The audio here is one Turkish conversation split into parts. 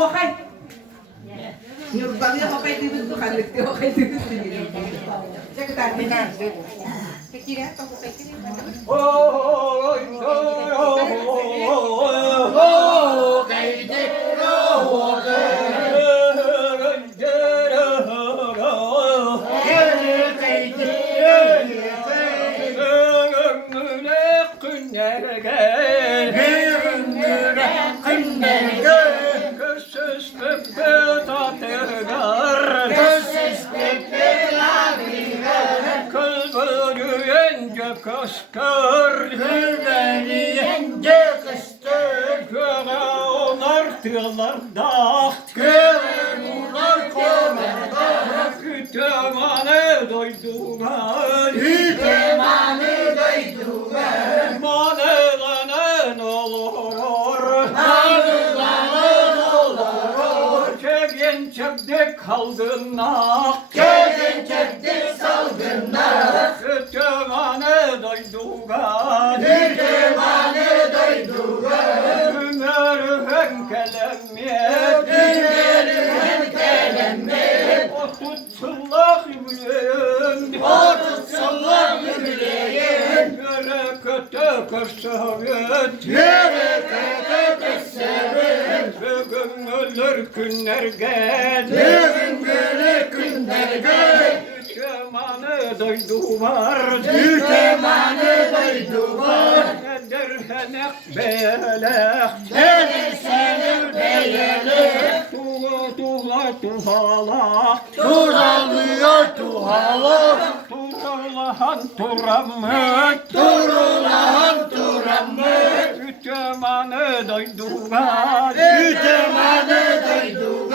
okay. Nyurbang yung okay dito to, kalit yung okay dito. Check it out. Kira, pag okay kira. Kıskır Gülbeniyence kıskır Göğe onar tığlarda Göğe komarda Kütümanı doyduğun Kütümanı doyduğun Manılanın olur Manılanın olur Çegin çöptük kaldığına Çegin çöptük salgınlar Kütümanı doyduğun Kütümanı doyduğun Ömürün kelemiyet Ömürün kelemiyet Otutsullah yüreğin Otutsullah yüreğin Yere kötü kırsavit Yere kötü kırsavit Bugün ölür günler gel Bugün ölür günler gel Kütümanı doyduğun Kütümanı doyduğun Derhenek beyelek Derhenek beyelek Tuğla tuğalak Tuğalıyor tuğalak Tuğlahan turamık Tuğlahan turamık Kütümanı doyduğun Kütümanı doyduğun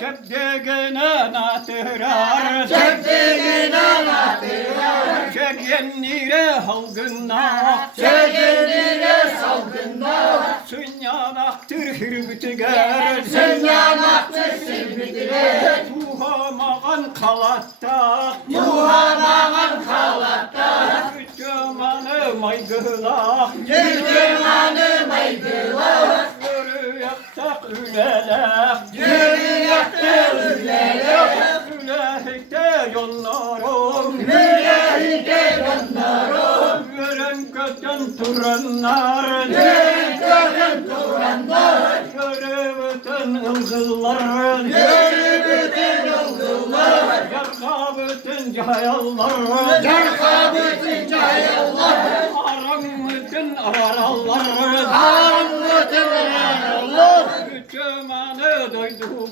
Çepdegine natırar Çepdegine natırar Çegenlere halgınlar Çegenlere salgınlar Sünyanaktır hürbütüger Sünyanaktır hürbütüger Tuğamağan kalatta Tuğamağan kalatta Kütümanı maygılak Kütümanı maygılak Yürü yaktak ülelek Yürü yaktak ülelek Ülehikte yollarım Ülehikte yollarım Gören göten turanlar Gören göten turanlar Görü bütün ılgıllar Görü bütün ılgıllar Yarka bütün cahayallar Yarka bütün cahayallar Aram bütün ararallar Aram bütün ararallar Kütümanı doyduğun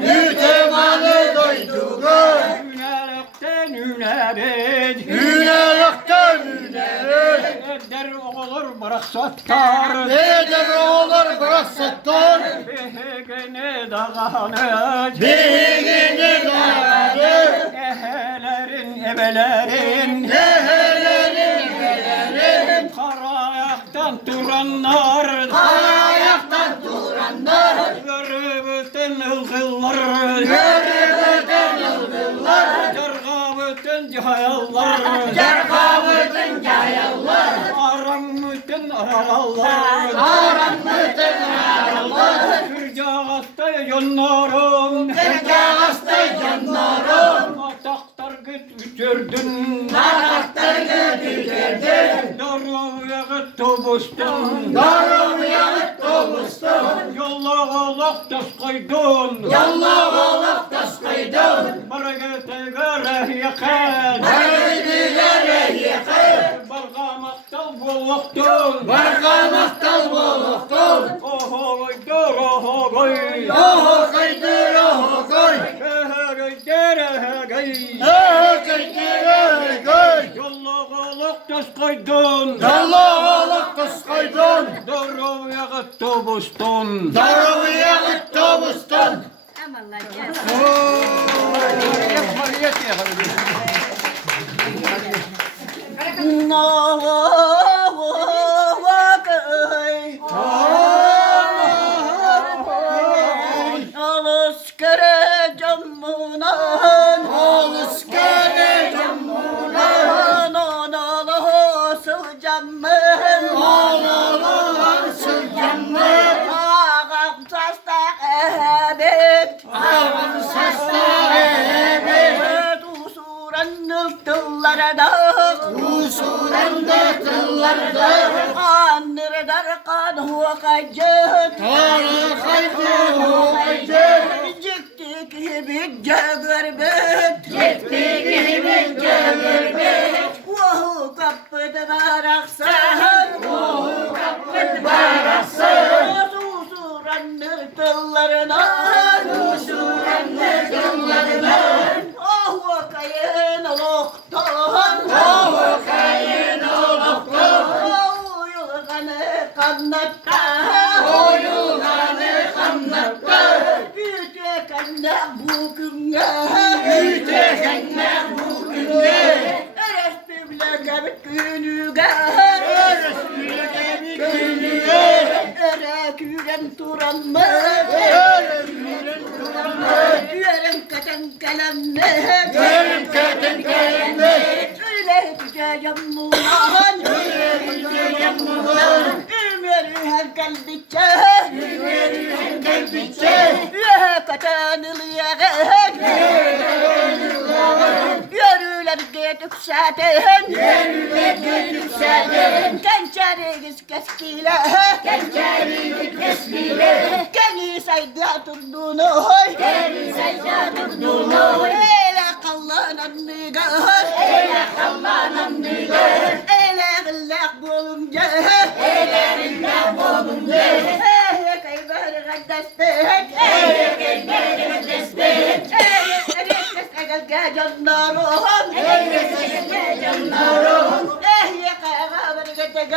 Kütümanı doyduğun Ünelekten ünerit Ünelekten ünerit Eder olur bırak sattar Eder olur bırak sattar Behegene dağanır Behegene dağanır Ehelerin ebelerin Ehelerin ebelerin Karayaktan turanlar Karayaktan turanlar Yürü bütün ılgıllar Yürü bütün ılgıllar Carga bütün cahayallar Carga bütün cahayallar Aram bütün ararallar Aram bütün ararallar Kırcağızda yanlarım Kırcağızda yanlarım Ataktar git ücürdün Ataktar git ücürdün Darım yağıt tobustun Darım yağıt tobustun Yollağalak tas koydun Yollağalak tas koydun Baragete göre yakın Baragete göre yakın Bargamaktal buluktun Bargamaktal buluktun Oho koydur oho koy Oho koydur oho koy Oho koydur oho koy Oho koydur oho koy Yollağalak tas koydun Yollağalak tas koydun Darım yağıt tobustun Darım yağıt tobustun Aman lan gel. Alış kere cammunan Alış kere cammunan Analası cammen Analası cammen Ağam haycet haycet Ciktik gibi görbet gibi gömürbet Vahu kapıda baraksan Baraksan Susurandır tıllarına Ah vakayın oluktan Kayın oluktu Ah uyulganı kanattan Oyulganı kannattı Büyütekenle bugünge Büyütekenle bugünge Eres biblegebit günüge Ere küren turanma Yürüm kaçan kalemle Öyle gideceğim mulan Ümeri her kalbiçe Yürü kaçanılıya Yürüler gidip zaten Gençeriz keskiyle Geni sayda durduğunu Eyle kallanan nigar Eyle gillak bulunca Eyle kaybar gaddestek Eyle erikes canlarım Eyle kaybar gaddestek